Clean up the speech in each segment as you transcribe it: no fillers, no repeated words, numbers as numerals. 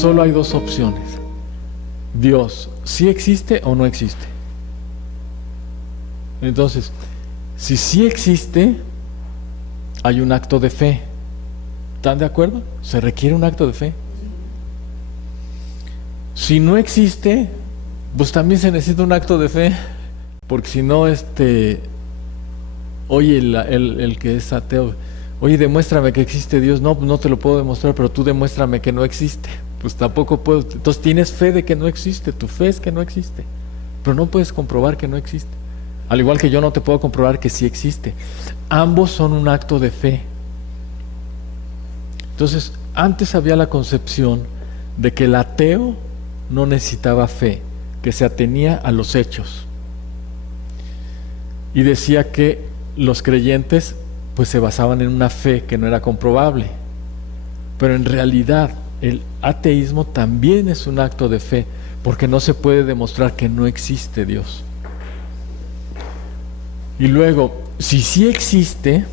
solo hay dos opciones. Dios, ¿sí existe o no existe? Entonces, si sí existe, hay un acto de fe. ¿Están de acuerdo? Se requiere un acto de fe. Si no existe, pues también se necesita un acto de fe, porque si no, oye, el que es ateo, oye, demuéstrame que existe Dios. No, no te lo puedo demostrar, pero tú demuéstrame que no existe. Pues tampoco puedo. Entonces tienes fe de que no existe, tu fe es que no existe, pero no puedes comprobar que no existe. Al igual que yo no te puedo comprobar que sí existe. Ambos son un acto de fe. Entonces, antes había la concepción de que el ateo no necesitaba fe, que se atenía a los hechos. Y decía que los creyentes pues se basaban en una fe que no era comprobable. Pero en realidad el ateísmo también es un acto de fe, porque no se puede demostrar que no existe Dios. Y luego, si sí existe,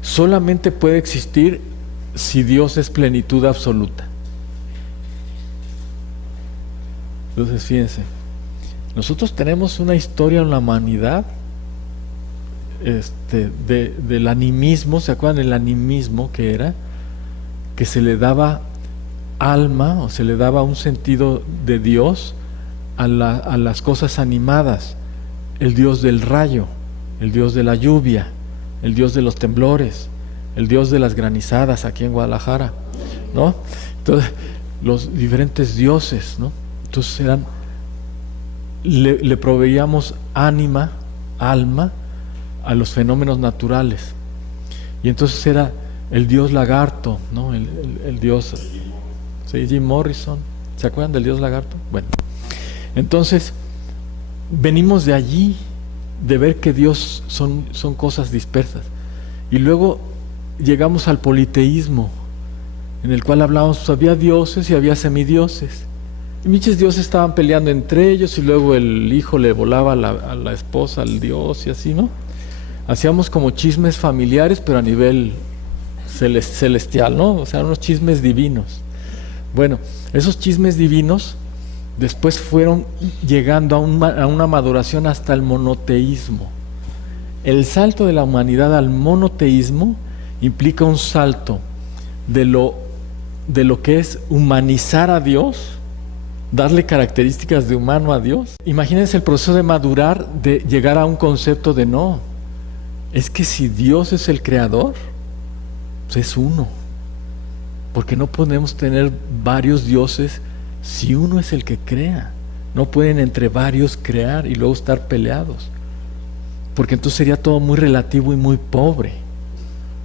solamente puede existir si Dios es plenitud absoluta. Entonces, fíjense, nosotros tenemos una historia en la humanidad del animismo. ¿Se acuerdan del animismo que era? Que se le daba alma o se le daba un sentido de Dios a las cosas animadas. El Dios del rayo, el Dios de la lluvia, el Dios de los temblores, el Dios de las granizadas aquí en Guadalajara, ¿no? Entonces, los diferentes dioses, ¿no? Entonces le proveíamos alma a los fenómenos naturales. Y entonces era el Dios lagarto, ¿no? El Dios, sí, Jim Morrison, ¿se acuerdan del Dios lagarto? Bueno, entonces venimos de allí, de ver que Dios son cosas dispersas. Y luego llegamos al politeísmo, en el cual hablábamos, pues había dioses y había semidioses. Y muchos dioses estaban peleando entre ellos, y luego el hijo le volaba a la esposa al dios y así, ¿no? Hacíamos como chismes familiares, pero a nivel celestial, ¿no? O sea, unos chismes divinos. Bueno, esos chismes divinos después fueron llegando a una maduración hasta el monoteísmo. El salto de la humanidad al monoteísmo implica un salto de lo que es humanizar a Dios, darle características de humano a Dios. Imagínense el proceso de madurar, de llegar a un concepto de no, es que si Dios es el creador, pues es uno, porque no podemos tener varios dioses si uno es el que crea. No pueden entre varios crear y luego estar peleados, porque entonces sería todo muy relativo y muy pobre.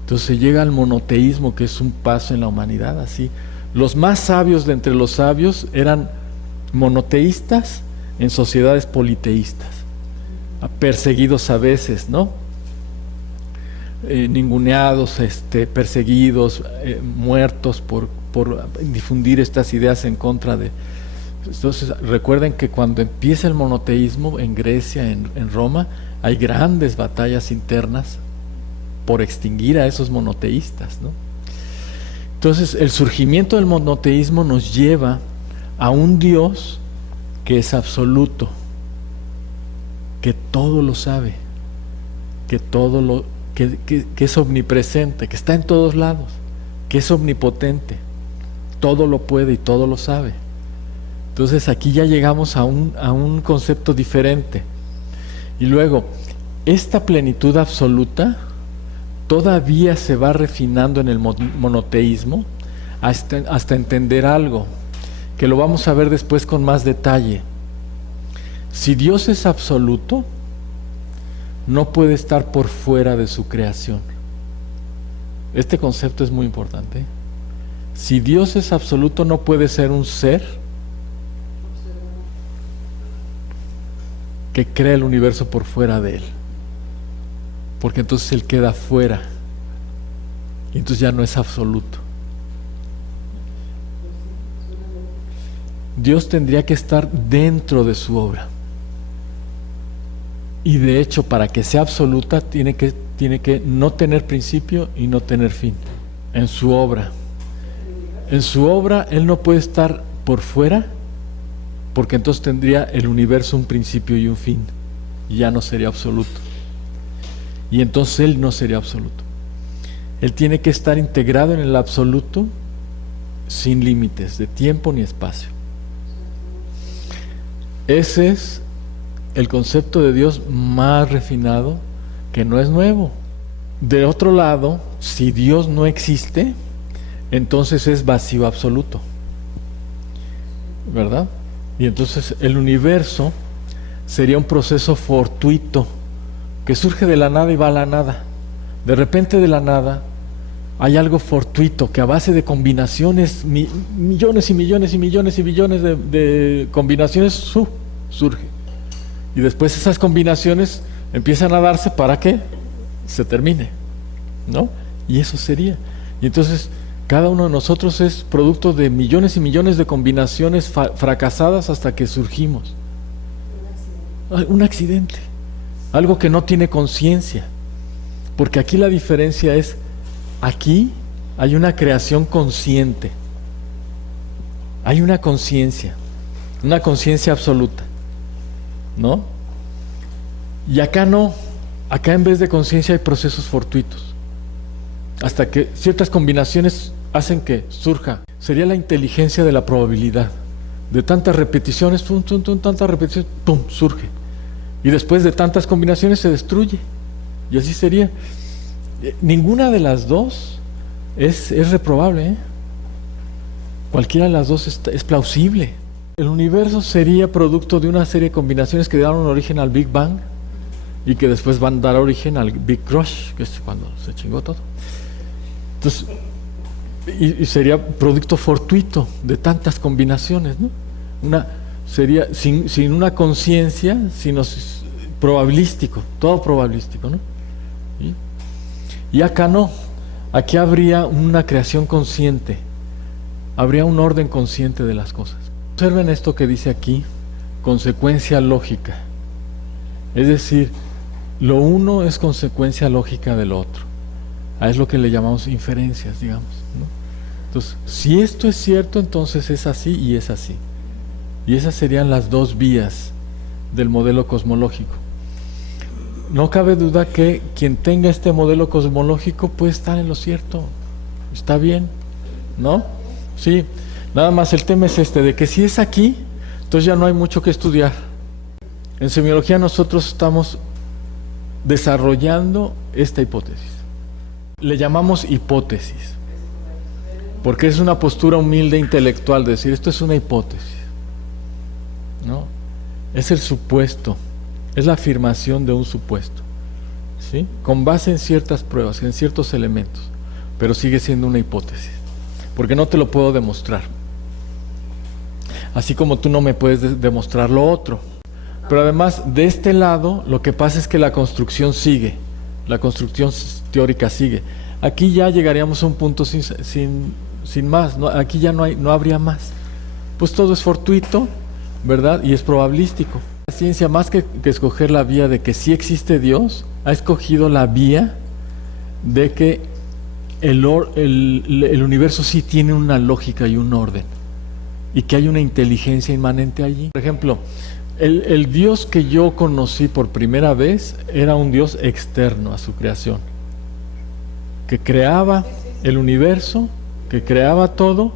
Entonces se llega al monoteísmo, que es un paso en la humanidad así. Los más sabios de entre los sabios eran monoteístas en sociedades politeístas, perseguidos a veces, ¿no? Ninguneados, perseguidos, muertos por difundir estas ideas en contra de. Entonces recuerden que cuando empieza el monoteísmo en Grecia, en Roma, hay grandes batallas internas por extinguir a esos monoteístas, ¿no? Entonces el surgimiento del monoteísmo nos lleva a un Dios que es absoluto, que todo lo sabe, que es omnipresente, que está en todos lados, que es omnipotente, todo lo puede y todo lo sabe. Entonces aquí ya llegamos a un concepto diferente. Y luego, esta plenitud absoluta todavía se va refinando en el monoteísmo hasta entender algo, que lo vamos a ver después con más detalle. Si Dios es absoluto, no puede estar por fuera de su creación. Este concepto es muy importante. Si Dios es absoluto, no puede ser un ser que crea el universo por fuera de él, porque entonces él queda fuera y entonces ya no es absoluto. Dios tendría que estar dentro de su obra, y de hecho para que sea absoluta tiene que no tener principio y no tener fin en su obra. En su obra Él no puede estar por fuera, porque entonces tendría el universo un principio y un fin, y ya no sería absoluto. Y entonces Él no sería absoluto. Él tiene que estar integrado en el absoluto, sin límites de tiempo ni espacio. Ese es el concepto de Dios más refinado, que no es nuevo. De otro lado, si Dios no existe, entonces es vacío absoluto, ¿verdad? Y entonces el universo sería un proceso fortuito que surge de la nada y va a la nada. De repente de la nada hay algo fortuito que a base de combinaciones, millones y millones y millones y billones de combinaciones surge. Y después esas combinaciones empiezan a darse para que se termine, ¿no? Y eso sería. Y entonces cada uno de nosotros es producto de millones y millones de combinaciones fracasadas hasta que surgimos. Un accidente. Algo que no tiene conciencia. Porque aquí la diferencia es, aquí hay una creación consciente. Hay una conciencia absoluta, ¿no? Y acá no. Acá en vez de conciencia hay procesos fortuitos. Hasta que ciertas combinaciones hacen que surja. Sería la inteligencia de la probabilidad. De tantas repeticiones, tantas repeticiones, ¡pum!, surge. Y después de tantas combinaciones se destruye. Y así sería. Ninguna de las dos es reprobable, ¿eh? Cualquiera de las dos es plausible. El universo sería producto de una serie de combinaciones que dieron origen al Big Bang y que después van a dar origen al Big Crush, que es cuando se chingó todo. Entonces, y sería producto fortuito de tantas combinaciones, ¿no? Sería sin una conciencia, sino probabilístico, todo probabilístico, ¿no? ¿Sí? Y acá no, aquí habría una creación consciente, habría un orden consciente de las cosas. Observen esto que dice aquí, consecuencia lógica. Es decir, lo uno es consecuencia lógica del otro. Es lo que le llamamos inferencias, digamos, ¿no? Entonces, si esto es cierto, entonces es así y es así. Y esas serían las dos vías del modelo cosmológico. No cabe duda que quien tenga este modelo cosmológico puede estar en lo cierto. Está bien, ¿no? Sí, nada más el tema es de que si es aquí, entonces ya no hay mucho que estudiar. En semiología nosotros estamos desarrollando esta hipótesis. Le llamamos hipótesis, porque es una postura humilde intelectual de decir, esto es una hipótesis, ¿no? Es el supuesto, es la afirmación de un supuesto, ¿sí? Con base en ciertas pruebas, en ciertos elementos, pero sigue siendo una hipótesis, porque no te lo puedo demostrar. Así como tú no me puedes demostrar lo otro. Pero además, de este lado, lo que pasa es que la construcción sigue, la construcción teórica sigue. Aquí ya llegaríamos a un punto sin más, ¿no? Aquí ya no habría más. Pues todo es fortuito, ¿verdad? Y es probabilístico. La ciencia, más que escoger la vía de que sí existe Dios, ha escogido la vía de que el universo sí tiene una lógica y un orden, y que hay una inteligencia inmanente allí. Por ejemplo, el Dios que yo conocí por primera vez era un Dios externo a su creación, que creaba el universo, que creaba todo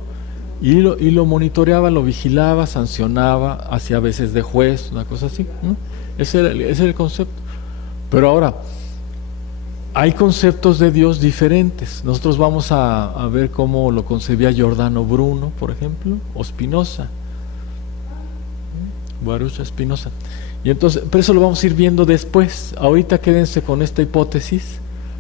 y lo monitoreaba, lo vigilaba, sancionaba, hacía a veces de juez, una cosa así, ¿no? Ese era el concepto. Pero ahora, hay conceptos de Dios diferentes. Nosotros vamos a ver cómo lo concebía Giordano Bruno, por ejemplo, o Spinoza. Baruch Spinoza. Y entonces, pero eso lo vamos a ir viendo después. Ahorita quédense con esta hipótesis,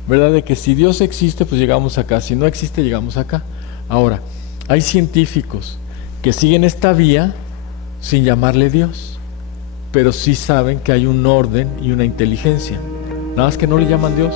¿verdad? De que si Dios existe, pues llegamos acá. Si no existe, llegamos acá. Ahora, hay científicos que siguen esta vía sin llamarle Dios, pero sí saben que hay un orden y una inteligencia. Nada más que no le llaman Dios.